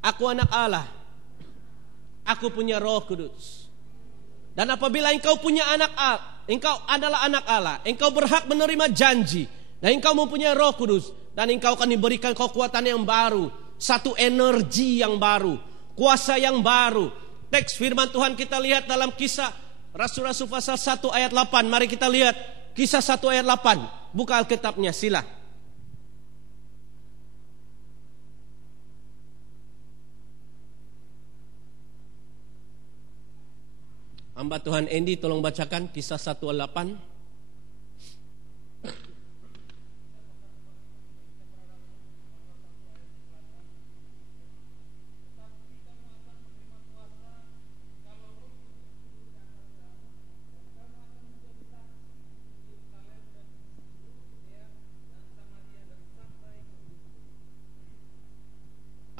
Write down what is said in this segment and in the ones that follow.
Aku anak Allah. Aku punya Roh Kudus. Dan apabila engkau punya anak Allah, engkau adalah anak Allah, engkau berhak menerima janji. Dan engkau mempunyai Roh Kudus. Dan engkau akan diberikan kekuatan yang baru. Satu energi yang baru. Kuasa yang baru. Teks firman Tuhan kita lihat dalam Kisah Rasul-Rasul pasal 1 ayat 8. Mari kita lihat Kisah 1 ayat 8. Buka Alkitabnya, sila. Hamba Tuhan Andy tolong bacakan Kisah 1 ayat 8.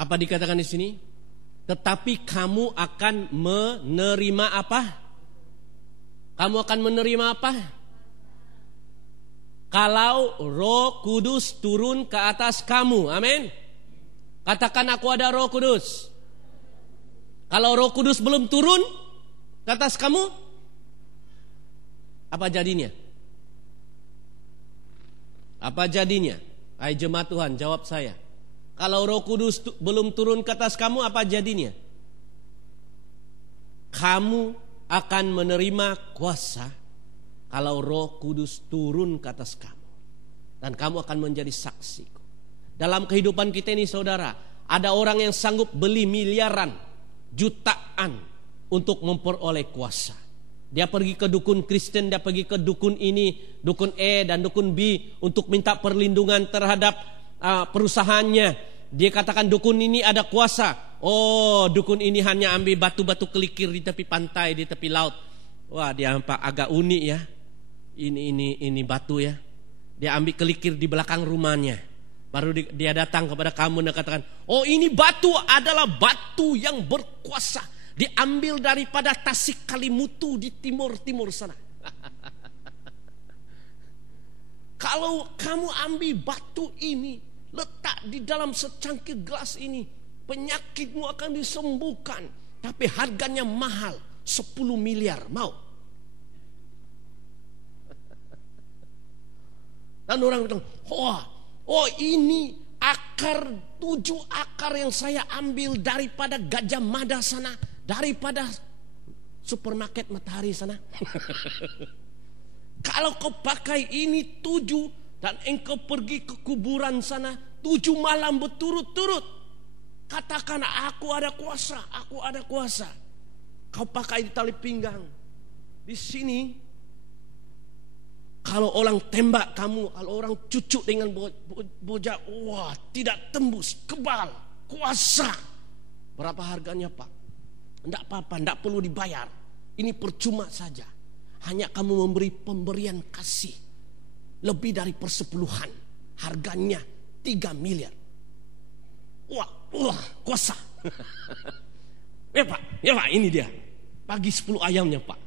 Apa dikatakan di sini? Tetapi kamu akan menerima apa? Kamu akan menerima apa? Kalau Roh Kudus turun ke atas kamu. Amin. Katakan, aku ada Roh Kudus. Kalau Roh Kudus belum turun ke atas kamu, apa jadinya? Apa jadinya? Hai jemaat Tuhan, jawab saya. Kalau Roh Kudus belum turun ke atas kamu, apa jadinya? Kamu akan menerima kuasa kalau Roh Kudus turun ke atas kamu. Dan kamu akan menjadi saksiku. Dalam kehidupan kita ini saudara, ada orang yang sanggup beli miliaran, jutaan untuk memperoleh kuasa. Dia pergi ke dukun Kristen, dia pergi ke dukun ini, dukun E dan dukun B untuk minta perlindungan terhadap perusahaannya. Dia katakan dukun ini ada kuasa. Oh, dukun ini hanya ambil batu-batu kelikir di tepi pantai, di tepi laut. Wah, dia agak unik ya. Ini batu ya. Dia ambil kelikir di belakang rumahnya. Baru dia datang kepada kamu dan katakan, oh ini batu adalah batu yang berkuasa. Diambil daripada Tasik Kalimutu di timur sana. Kalau kamu ambil batu ini, letak di dalam secangkir gelas ini, penyakitmu akan disembuhkan. Tapi harganya mahal, 10 miliar. Mau? Dan orang bilang, oh ini 7 akar yang saya ambil daripada Gajah Mada sana, daripada supermarket Matahari sana. Kalau kau pakai ini 7 dan engkau pergi ke kuburan sana 7 malam berturut-turut, katakan, aku ada kuasa, aku ada kuasa. Kau pakai di tali pinggang. Di sini, kalau orang tembak kamu, kalau orang cucuk dengan bojak, wah, tidak tembus, kebal, kuasa. Berapa harganya Pak? Tidak apa-apa, tidak perlu dibayar. Ini percuma saja. Hanya kamu memberi pemberian kasih. Lebih dari persepuluhan. Harganya 3 miliar. Wah, kuasa. Ya Pak, ini dia. Bagi 10 ayamnya Pak.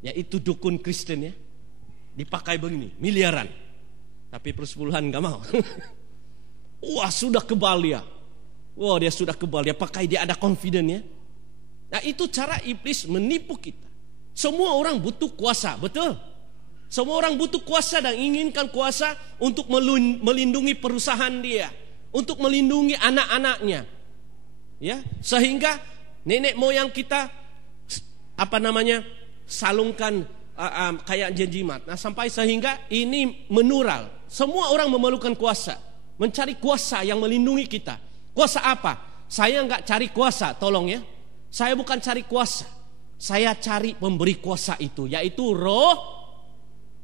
Ya itu dukun Kristen ya. Dipakai begini, miliaran. Tapi persepuluhan gak mau. Wah, sudah kebal dia. Wah, dia sudah kebal. Dia pakai, dia ada confident ya. Nah itu cara iblis menipu kita. Semua orang butuh kuasa, betul? Semua orang butuh kuasa dan inginkan kuasa untuk melindungi perusahaan dia, untuk melindungi anak-anaknya. Ya, sehingga nenek moyang kita salungkan kayak jimat. Nah, sampai sehingga ini menural. Semua orang memerlukan kuasa, mencari kuasa yang melindungi kita. Kuasa apa? Saya enggak cari kuasa, tolong ya. Saya bukan cari kuasa. Saya cari pemberi kuasa itu, yaitu Roh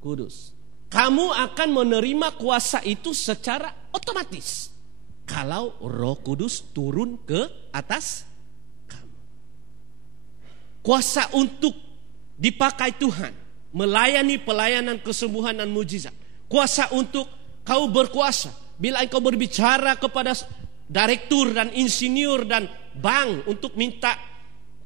Kudus. Kamu akan menerima kuasa itu secara otomatis kalau Roh Kudus turun ke atas kamu. Kuasa untuk dipakai Tuhan, melayani pelayanan kesembuhan dan mujizat. Kuasa untuk kau berkuasa. Bila engkau berbicara kepada direktur dan insinyur dan bank untuk minta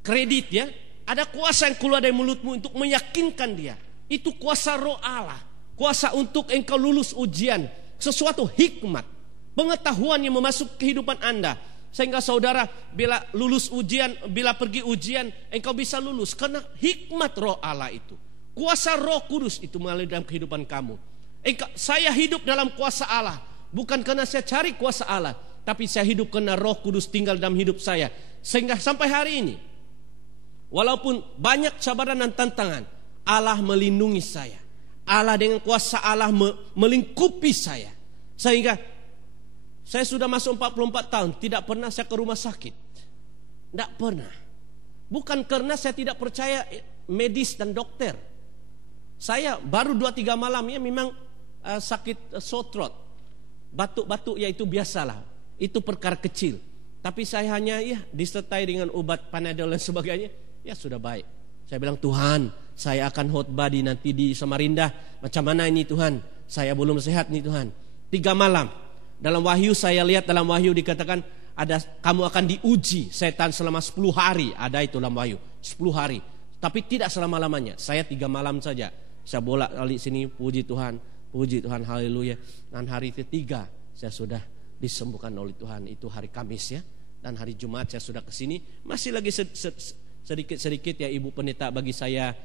kredit ya, ada kuasa yang keluar dari mulutmu untuk meyakinkan dia. Itu kuasa Roh Allah. Kuasa untuk engkau lulus ujian. Sesuatu hikmat, pengetahuan yang memasuki kehidupan Anda. Sehingga saudara bila lulus ujian, bila pergi ujian, engkau bisa lulus. Karena hikmat roh Allah itu. Kuasa Roh Kudus itu mengalir dalam kehidupan kamu. Saya hidup dalam kuasa Allah. Bukan karena saya cari kuasa Allah. Tapi saya hidup karena Roh Kudus tinggal dalam hidup saya. Sehingga sampai hari ini, walaupun banyak cabaran dan tantangan, Allah melindungi saya. Allah dengan kuasa Allah melingkupi saya. Sehingga saya sudah masuk 44 tahun, tidak pernah saya ke rumah sakit. Tidak pernah. Bukan karena saya tidak percaya medis dan dokter. Saya baru 2-3 malam ya memang sakit sore throat. Batuk-batuk ya itu biasalah. Itu perkara kecil. Tapi saya hanya ya disertai dengan obat Panadol dan sebagainya. Ya sudah baik. Saya bilang, Tuhan, saya akan khotbah nanti di Samarinda. Macam mana ini Tuhan? Saya belum sehat nih Tuhan. 3 malam. Dalam wahyu saya lihat, dalam wahyu dikatakan kamu akan diuji setan selama 10 hari. Ada itu dalam wahyu, 10 hari. Tapi tidak selama-lamanya. Saya 3 malam saja. Saya bolak-balik sini, puji Tuhan, haleluya. Dan hari ketiga saya sudah disembuhkan oleh Tuhan. Itu hari Kamis ya. Dan hari Jumat saya sudah ke sini. Masih lagi sedikit-sedikit ya Ibu Pendeta bagi saya.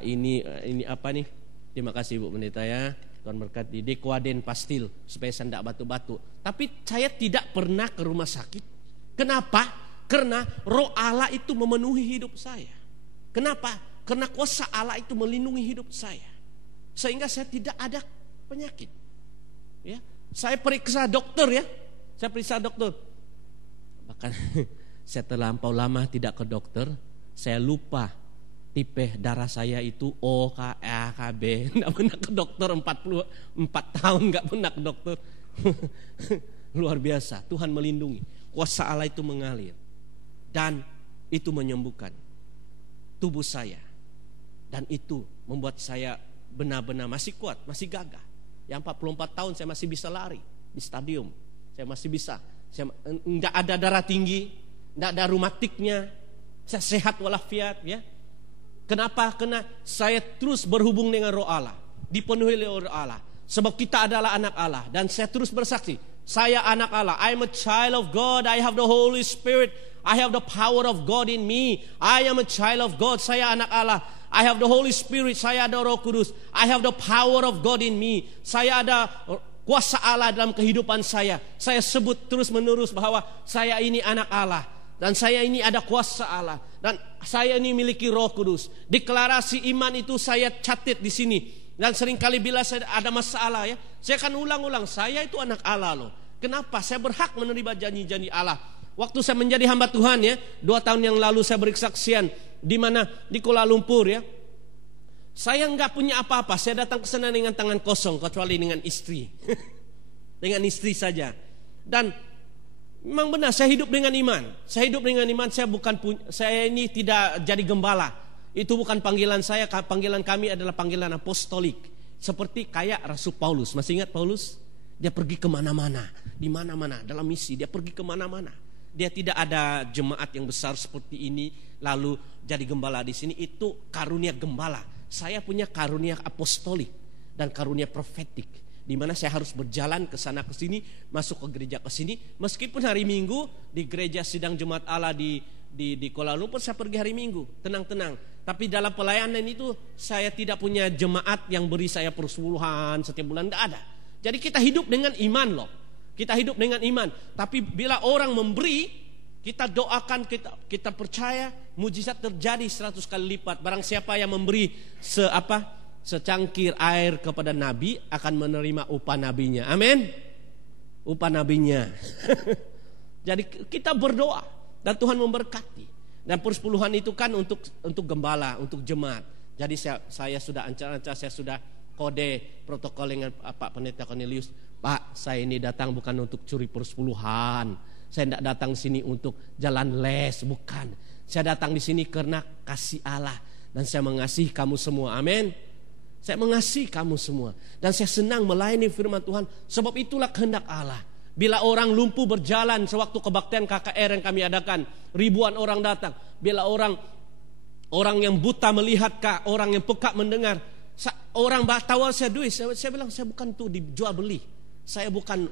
Ini apa nih? Terima kasih Ibu Pendeta ya. Tuhan berkati, Dequaden pastil supaya saya tidak batuk-batuk. Tapi saya tidak pernah ke rumah sakit. Kenapa? Karena roh Allah itu memenuhi hidup saya. Kenapa? Karena kuasa Allah itu melindungi hidup saya. Sehingga saya tidak ada penyakit. Ya, saya periksa dokter ya. Saya periksa dokter. Bahkan saya terlampau lama tidak ke dokter. Saya lupa tipe darah saya itu O, K, A, K, B. Tidak pernah ke dokter 44 tahun nggak pernah ke dokter. Luar biasa, Tuhan melindungi. Kuasa Allah itu mengalir. Dan itu menyembuhkan tubuh saya. Dan itu membuat saya benar-benar masih kuat, masih gagah. Yang 44 tahun saya masih bisa lari di stadium. Saya masih bisa. Saya enggak ada darah tinggi, enggak ada reumatiknya. Saya sehat walafiat ya. Kenapa? Karena saya terus berhubung dengan roh Allah, dipenuhi oleh roh Allah. Sebab kita adalah anak Allah. Dan saya terus bersaksi, saya anak Allah. I am a child of God. I have the Holy Spirit. I have the power of God in me. I am a child of God. Saya anak Allah. I have the Holy Spirit. Saya ada Roh Kudus. I have the power of God in me. Saya ada kuasa Allah dalam kehidupan saya. Saya sebut terus menerus bahwa saya ini anak Allah. Dan saya ini ada kuasa Allah. Dan saya ini miliki Roh Kudus. Deklarasi iman itu saya catat di sini. Dan seringkali bila saya ada masalah ya, saya akan ulang-ulang, saya itu anak Allah loh. Kenapa? Saya berhak menerima janji-janji Allah. Waktu saya menjadi hamba Tuhan ya, 2 tahun yang lalu saya berkesaksian di mana di Kuala Lumpur ya. Saya enggak punya apa-apa. Saya datang ke sana dengan tangan kosong kecuali dengan istri. Dengan istri saja. Dan memang benar saya hidup dengan iman. Saya hidup dengan iman. Saya ini tidak jadi gembala. Itu bukan panggilan saya. Panggilan kami adalah panggilan apostolik. Seperti kayak Rasul Paulus. Masih ingat Paulus? Dia pergi kemana-mana. Di mana-mana dalam misi. Dia pergi kemana-mana. Dia tidak ada jemaat yang besar seperti ini lalu jadi gembala di sini. Itu karunia gembala. Saya punya karunia apostolik dan karunia profetik, di mana saya harus berjalan ke sana ke sini, masuk ke gereja ke sini. Meskipun hari Minggu di gereja sidang Jemaat Allah di Kuala Lumpur saya pergi hari Minggu, tenang-tenang. Tapi dalam pelayanan itu saya tidak punya jemaat yang beri saya persepuluhan setiap bulan, tidak ada. Jadi kita hidup dengan iman loh. Kita hidup dengan iman. Tapi bila orang memberi, kita doakan, kita percaya mujizat terjadi 100 kali lipat. Barang siapa yang memberi secangkir air kepada nabi akan menerima upah nabinya. Amin. Upah nabinya. Jadi kita berdoa dan Tuhan memberkati. Dan persepuluhan itu kan untuk gembala, untuk jemaat. Jadi saya sudah ancar-ancar, saya sudah kode protokol dengan Pak Pendeta Cornelius. Pak, saya ini datang bukan untuk curi persepuluhan. Saya tidak datang sini untuk jalan les, bukan. Saya datang di sini karena kasih Allah. Dan saya mengasihi kamu semua, amin. Saya mengasihi kamu semua. Dan saya senang melayani firman Tuhan. Sebab itulah kehendak Allah. Bila orang lumpuh berjalan sewaktu kebaktian KKR yang kami adakan, ribuan orang datang. Bila orang yang buta melihat, orang yang peka mendengar, orang tawar saya duit, saya bilang saya bukan tuh dijual beli. Saya bukan